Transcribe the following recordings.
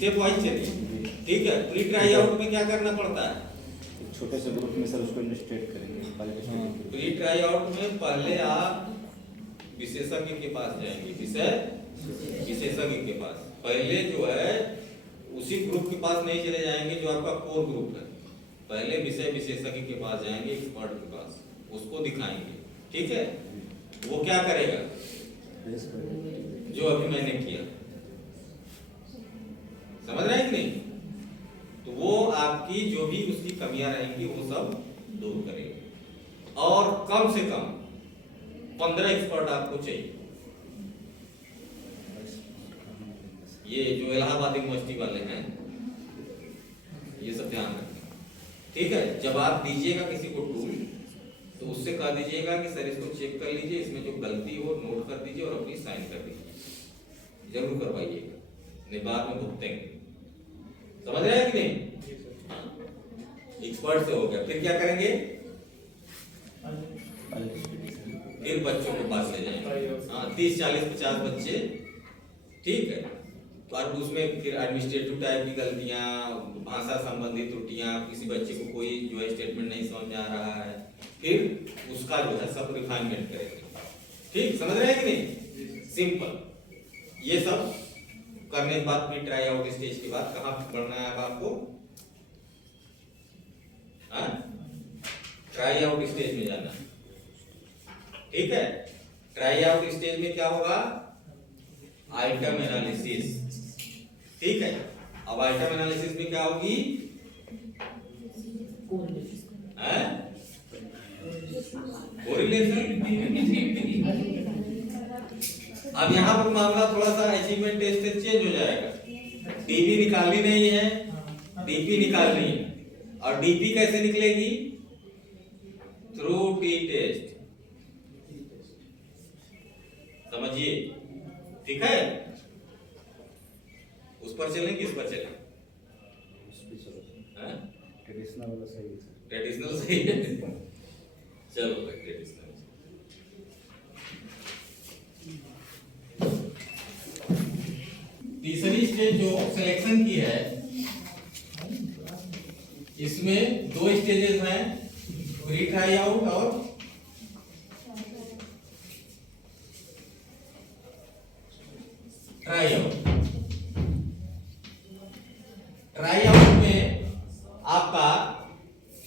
Step wise चलिए, ठीक है। प्री ट्राई आउट में क्या करना पड़ता है? छोटे से ग्रुप में सर उसको इन्वेस्टिगेट करेंगे। प्री ट्राई आउट में पहले आप विशेषज्ञ के पास जाएंगे, विशेषज्ञ के पास। पहले जो है उसी ग्रुप के पास नहीं चले जाएंगे जो आपका कोर ग्रुप है, पहले विषय विशेषज्ञ के पास जाएंगे, एक्सपर्ट के पास, उसको दिखाएंगे, ठीक है। वो क्या करेगा? जो अभी मैंने किया, समझ रहे हैं कि नहीं? तो वो आपकी जो भी उसकी कमियां रहेंगी वो सब दूर करेगा। और कम से कम 15 एक्सपर्ट आपको चाहिए। ये जो इलाहाबाद यूनिवर्सिटी वाले हैं ये सब ध्यान रखें, ठीक है। जब आप दीजिएगा किसी को टूल तो उससे कह दीजिएगा कि सर इसको चेक कर लीजिए, इसमें जो गलती हो नोट कर दीजिए और अपनी साइन कर दीजिए, जरूर करवाइएगा, नहीं बाद में भुगतेंगे। समझ रहे हैं कि नहीं? हाँ, एक्सपर्ट से हो गया। फिर क्या करेंगे? फिर बच्चों के पास ले जाएंगे। हाँ, 30, 40, 50 बच्चे, ठीक है। और उसमें फिर एडमिनिस्ट्रेटिव टाइप की गलतियां, भाषा संबंधी त्रुटियां, किसी बच्चे को कोई जो है स्टेटमेंट नहीं समझ में आ रहा है, फिर उसका जो है सब रिफाइनमेंट करेंगे, ठीक। समझ रहे हैं कि नहीं? सिंपल। ये सब करने के बाद प्री ट्राई आउट स्टेज के बाद कहाँ बढ़ना है अब आपको? ट्राई आउट स्टेज में जाना, ठीक है। ट्राई आउट स्टेज में क्या होगा? आइटम एनालिसिस, ठीक है। अब आइटम एनालिसिस में क्या होगी? कोरिलेशन। अब यहाँ पर मामला थोड़ा सा अचीवमेंट टेस्ट से चेंज हो जाएगा। डीपी निकालनी नहीं है, डीपी निकालनी है। और डीपी कैसे निकलेगी? थ्रू टी टेस्ट, समझिए, ठीक है। उस पर चलें किस पर चलें? ट्रेडिशनल वाला सही है सर। ट्रेडिशनल सही है, चलो भाई ट्रेडिशनल। तीसरी स्टेज जो सिलेक्शन की है, इसमें 2 स्टेजेस हैं, प्री ट्राई आउट और ट्राई आउट। ट्राई आउट में आपका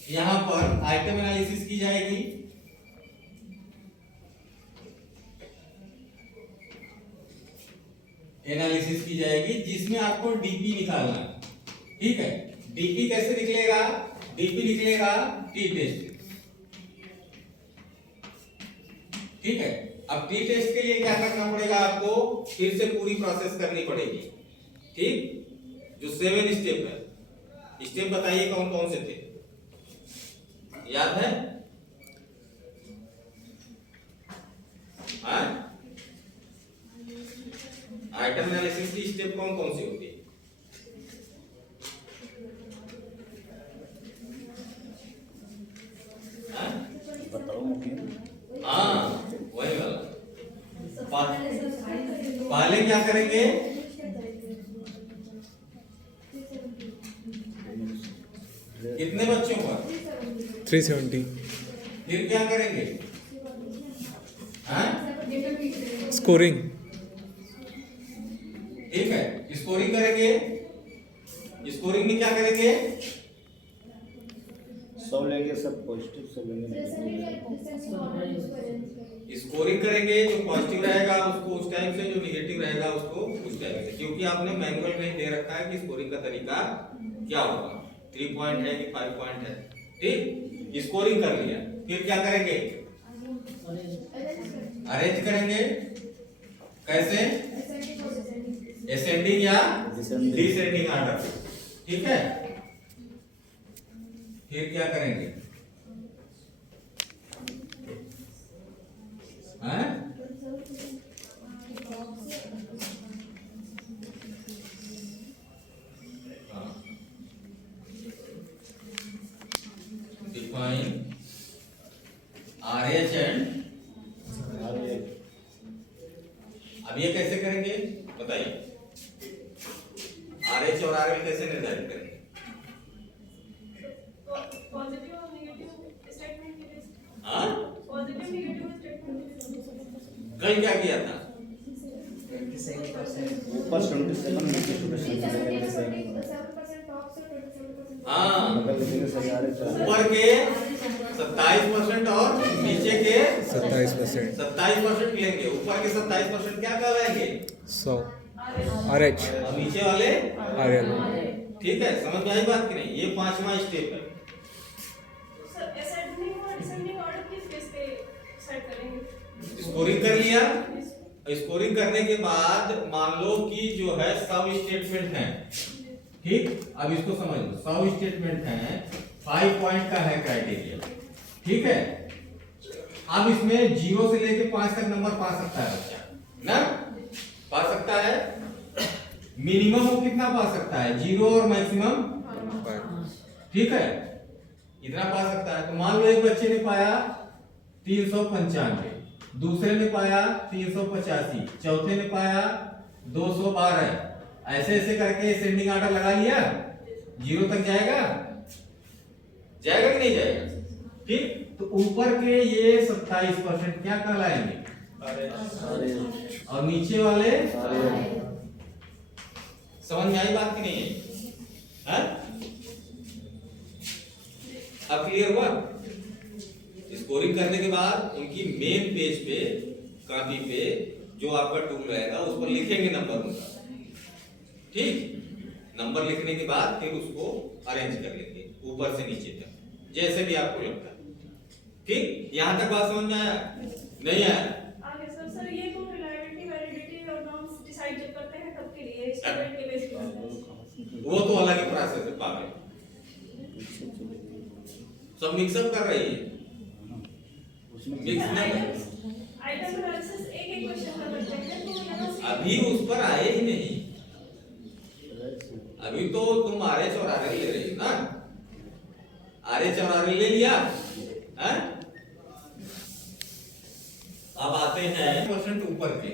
यहां पर आइटम एनालिसिस की जाएगी, जिसमें आपको डीपी निकालना है, ठीक है। डीपी कैसे निकलेगा? डीपी निकलेगा टी टेस्ट, ठीक है। अब टी टेस्ट के लिए क्या करना पड़ेगा आपको? फिर से पूरी प्रोसेस करनी पड़ेगी, ठीक। जो 7 स्टेप है, स्टेप बताइए कौन कौन से थे, याद है? आइटम एनालिसिस की स्टेप कौन कौन सी होती है? हाँ, वही वाला। पहले क्या करेंगे? कितने बच्चों का? 370। फिर क्या करेंगे? स्कोरिंग, ठीक है, स्कोरिंग करेंगे। स्कोरिंग में क्या करेंगे? सब लेंगे, सब पॉजिटिव सब लेंगे। स्कोरिंग करेंगे, जो पॉजिटिव रहेगा उसको उस टाइम से, जो निगेटिव रहेगा उसको उस टाइम से, क्योंकि आपने मैनुअल में दे रखा है कि स्कोरिंग का तरीका क्या होगा, 3 पॉइंट है कि 5 पॉइंट है, ठीक। स्कोरिंग कर लिया, फिर क्या करेंगे? अरेंज करेंगे। कैसे? असेंडिंग या डिसेंडिंग ऑर्डर, ठीक है। फिर क्या करेंगे? डिफाइन RH एंड, अब ये कैसे करेंगे बताइए? RH और RL कैसे निर्धारित करेंगे? पॉजिटिव और नेगेटिव स्टेटमेंट के लिए हाँ, पॉजिटिव नेगेटिव स्टेटमेंट कल क्या किया था? ऊपर 27 नीचे 27 हाँ, बगल लिखेंगे सही आ रहे हैं। ऊपर के 27% और नीचे के 27%, 27% लेंगे। ऊपर के 27% क्या कहलाएंगे? 100 RH, और नीचे वाले, RL, ठीक है, समझ में आई बात की नहीं? ये 5वां स्टेप है। सर असेंडिंग और डिसेंडिंग ऑर्डर किस बेस पे सेट करेंगे? स्कोरिंग कर लिया। स्कोरिंग करने के बाद मान लो कि जो है सब स्टेटमेंट है, ठीक। अब इसको समझ लो, सब स्टेटमेंट है, 5 पॉइंट का है क्राइटेरिया, ठीक है। अब इसमें 0 से लेके 5 तक नंबर पा सकता है बच्चा ना, पा सकता है। मिनिमम वो कितना पा सकता है? 0 और मैक्सिमम, ठीक है, इतना पा सकता है। तो मान लो एक बच्चे ने पाया 395, दूसरे ने पाया 385, चौथे ने पाया 212, ऐसे ऐसे करके असेंडिंग ऑर्डर लगा लिया। 0 तक जाएगा, जाएगा कि नहीं जाएगा? ठीक। तो ऊपर के ये 27% क्या कहलाएंगे? और नीचे वाले, समझ में आई बात की नहीं है? अब क्लियर हुआ? स्कोरिंग करने के बाद उनकी मेन पेज पे, कॉपी पे जो आपका टूल रहेगा उस पर लिखेंगे नंबर उनका, ठीक। नंबर लिखने के बाद फिर उसको अरेंज कर लेंगे ऊपर से नीचे तक, जैसे भी आपको लगता है, ठीक। यहां तक बात समझ में आया? नहीं आया? आगे सर ये तो रिलायबिलिटी वैलिडिटी और नॉर्म्स डिसाइड जब करते हैं तब के लिए स्टूडेंट के बेस पे वो तो अलग ही प्रोसेस है पागल, सब मिक्सअप कर रही है। मिक्स ना आइटम एनालिसिस एक क्वेश्चन कर लेते हैं तो यहां से अभी उस पर आए ही नहीं। अभी तो तुम RH और RL ले रही हो ना, RH और RL ले लिया है? अब आते हैं % ऊपर के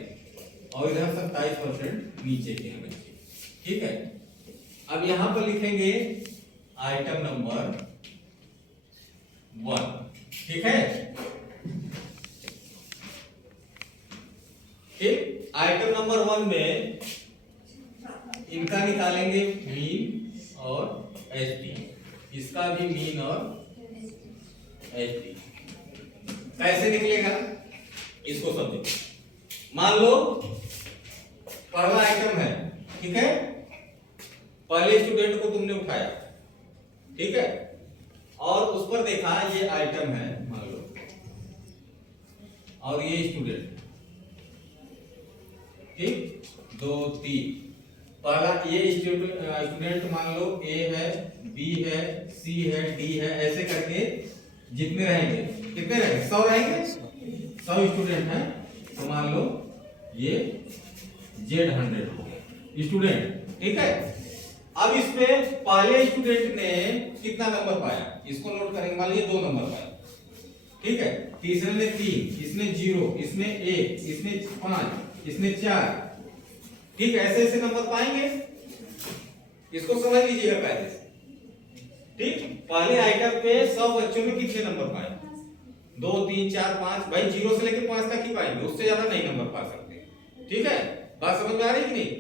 और इधर 27% नीचे के हैं बच्चे, ठीक है। अब यहां पर लिखेंगे आइटम नंबर 1, ठीक है। ठीक, आइटम नंबर 1 में इनका निकालेंगे मीन और एचडी, इसका भी मीन और एचडी। कैसे निकलेगा इसको समझो। मान लो पहला आइटम है, ठीक है, पहले स्टूडेंट को तुमने उठाया, ठीक है, और उस पर देखा ये आइटम है मान लो, और ये स्टूडेंट, ठीक, 2 3। पहला ये स्टूडेंट मान लो A है, B है, C है, D है, ऐसे करके जितने रहेंगे, कितने रहेंगे? 100 रहेंगे। 100 स्टूडेंट हैं, तो मान लो ये Z100 हो गया स्टूडेंट, ठीक है। अब इसमें पहले स्टूडेंट ने कितना नंबर पाया, इसको नोट करेंगे। मान लीजिए 2 नंबर पाया, ठीक है। तीसरे ने 3, इसने 0, इसने 1, इसने 5, इसने 4, ठीक है। ऐसे ऐसे नंबर पाएंगे, इसको समझ लीजिएगा पहले से, ठीक। पहले आइटम पे 100 बच्चों में कितने नंबर पाए? 2 3 4 5, भाई 0 से लेके 5 तक ही पाएंगे, उससे ज्यादा नहीं नंबर पा सकते, ठीक है। बात समझ में आ रही है कि नहीं?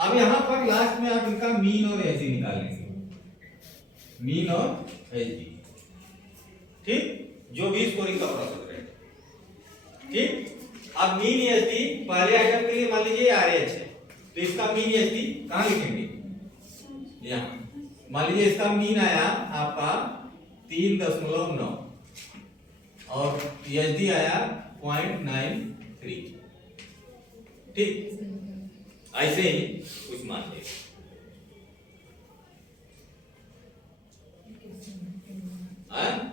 अब यहां पर लास्ट में आप इनका मीन और एचडी निकाल लेंगे, मीन और एचडी, ठीक, जो भी स्कोरिंग का प्रोसेस है, ठीक। अब मीन एचडी पहले आइटम के लिए मान लीजिए आरएच है, तो इसका मीन एचडी कहां लिखेंगे? यहां। मान लीजिए इसका मीन आया आपका 3.9 और एचडी आया 0.93, ठीक। ऐसे ही कुछ मान लीजिए,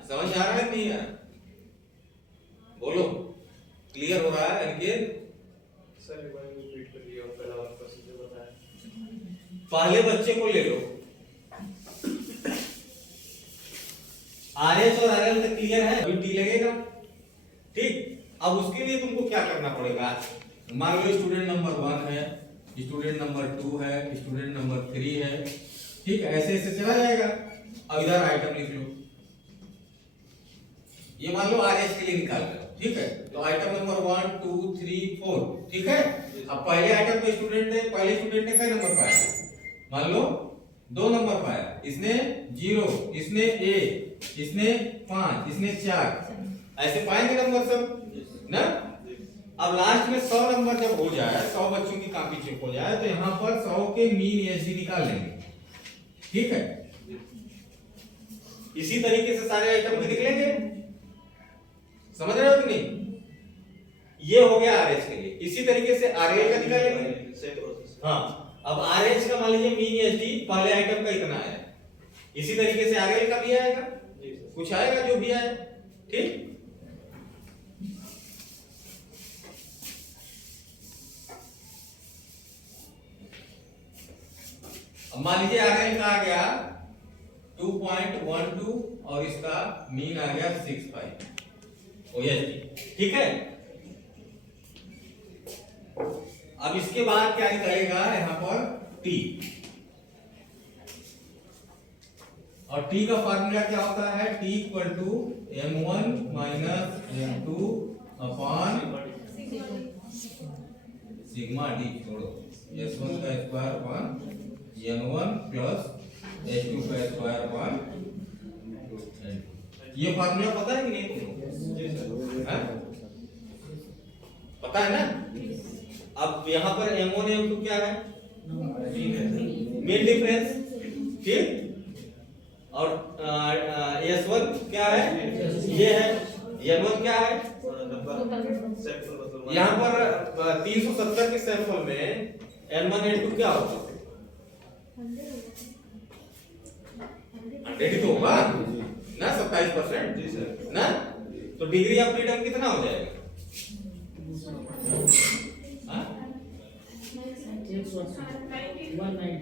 समझ आ रहा है नहीं आ रहा? बोलो, क्लियर हो रहा है अनिकेत? सर एक बार रिपीट करिए और पहला वाला प्रोसीजर बताएं। पहले बच्चे को ले लो, आरएच और आरएल तक क्लियर है, अभी टी लगेगा, ठीक। अब उसके लिए तुमको क्या करना पड़ेगा? मान लो स्टूडेंट नंबर 1 है, स्टूडेंट नंबर 2 है, स्टूडेंट नंबर 3 है, ठीक है, ऐसे ऐसे चला जाएगा। अब इधर आइटम लिख लो, ये मान लो आरएच के लिए निकाल रहे हो, ठीक है, तो आइटम नंबर 1 2 3 4, ठीक है। अब पहले आइटम पे स्टूडेंट ने पहले स्टूडेंट ने कितना नंबर पाया, मान लो 2 नंबर पाया, इसने 0, इसने 1, इसने 5, इसने 4, ऐसे पाएंगे नंबर सब ना। अब लास्ट में 100 नंबर जब हो जाए, 100 बच्चों की कॉपी चेक हो जाए, तो यहाँ पर 100 के मीन एसडी निकाल लेंगे, ठीक है। इसी तरीके से सारे आइटम के निकलेंगे, समझ रहे हो कि नहीं? ये हो गया आरएच के लिए। इसी तरीके से आरएल का निकालेंगे। हाँ, अब आरएच का मान लीजिए मीन एसडी पहले आइटम का इतना आया, इसी तरीके से आरएल का भी आएगा, कुछ आएगा जो भी आए, ठीक। अब मान लीजिए आरएल का आ गया 2.12 और इसका मीन आ गया 65 ओएसडी, ठीक है। अब इसके बाद क्या निकलेगा यहाँ पर टी, और टी का फार्मूला क्या होता है, T equal to m1 minus m2 upon sigma D, छोड़ो s1 का square upon n1 plus h2 का स्क्वायर अपॉन, ये फार्मूला पता है कि नहीं तुमको? पता है ना। अब यहाँ पर m1 m2 क्या है, मीन डिफरेंस, ठीक, और s1 क्या है, ये है, n1 क्या है, यहाँ पर 370 के सैंपल में n1 n2 क्या होगा, 100 तो होगा ना, 27% ना, तो डिग्री ऑफ फ्रीडम कितना हो जाएगा,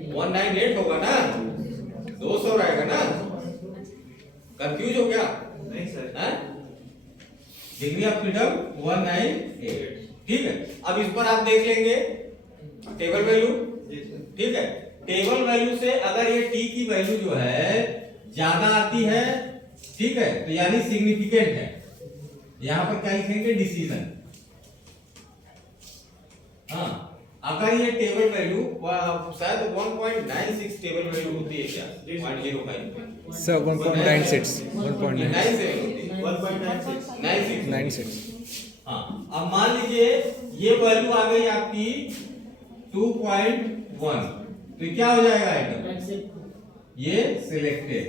198 होगा ना, 200 रहेगा ना, कंफ्यूज हो गया? नहीं सर, डिग्री ऑफ फ्रीडम 198, ठीक है। अब इस पर आप देख लेंगे टेबल वैल्यू, ठीक है। टेबल वैल्यू से अगर ये टी की वैल्यू जो है ज्यादा आती है, ठीक है, तो यानी सिग्निफिकेंट है, यहां पर क्या लिखेंगे, डिसीजन। हाँ, अगर ये टेबल वैल्यू शायद 1.96 टेबल वैल्यू होती है क्या, 0.05 सर 1.96 1.96 हाँ, अब मान लीजिए ये वैल्यू आ गई आपकी 2.1, तो क्या हो जाएगा आइटम, ये सिलेक्टेड,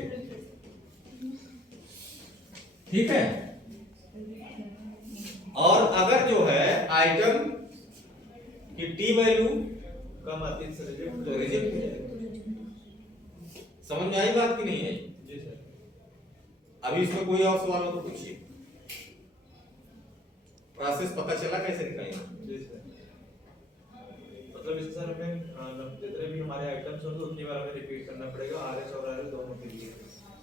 ठीक है। और अगर जो है आइटम की टी वैल्यू कम आती है सर, तो रिजेक्ट हो जाएगा। समझ में आई बात कि नहीं आई? जी सर। अभी इसमें कोई और सवाल हो तो पूछिए, प्रोसेस पता चला कैसे निकालेंगे? जी सर, मतलब इस सर हमें जितने भी हमारे आइटम्स होंगे उतनी बार हमें रिपीट करना पड़ेगा, आरएच और आरएल दोनों के लिए।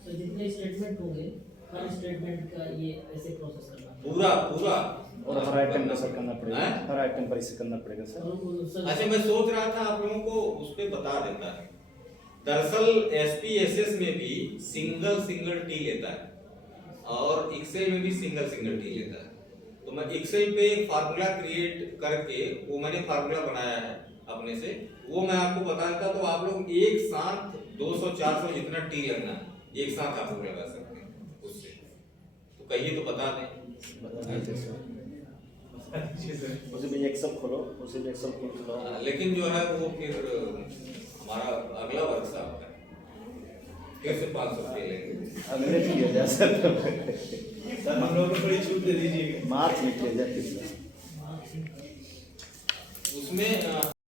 तो जितने स्टेटमेंट होंगे हर स्टेटमेंट का ये ऐसे प्रोसेस करना है। पूरा और हर आइटम का सर करना पड़ेगा, हैं? हर आइटम पर इसे करना पड़ेगा सर। अच्छा, मैं सोच रहा था आप लोगों को उस पे बता देता है। दरअसल एसपीएसएस में भी सिंगल टी लेता है और एक्सेल में भी सिंगल टी लेता है। तो मैं एक्सेल पे एक फार्मूला क्रिएट करके वो मैंने फार्मूला बनाया है अपने से, वो मैं आपको बता देता, तो आप लोग एक साथ 200-400 जितना टी लगना है एक साथ आप लोग लगा सकते हैं उससे। तो कहिए तो बता दें। उसे भी एक्सेल खोलो, उसे भी एक्सेल खोल लो। लेकिन जो है वो फिर हमारा अगला वर्कशॉप है, फिर से 500 पे लेंगे। अगले किया जा सर, सर हम लोगों को थोड़ी छूट दे दीजिएगा। मार्च में किया जाए उसमें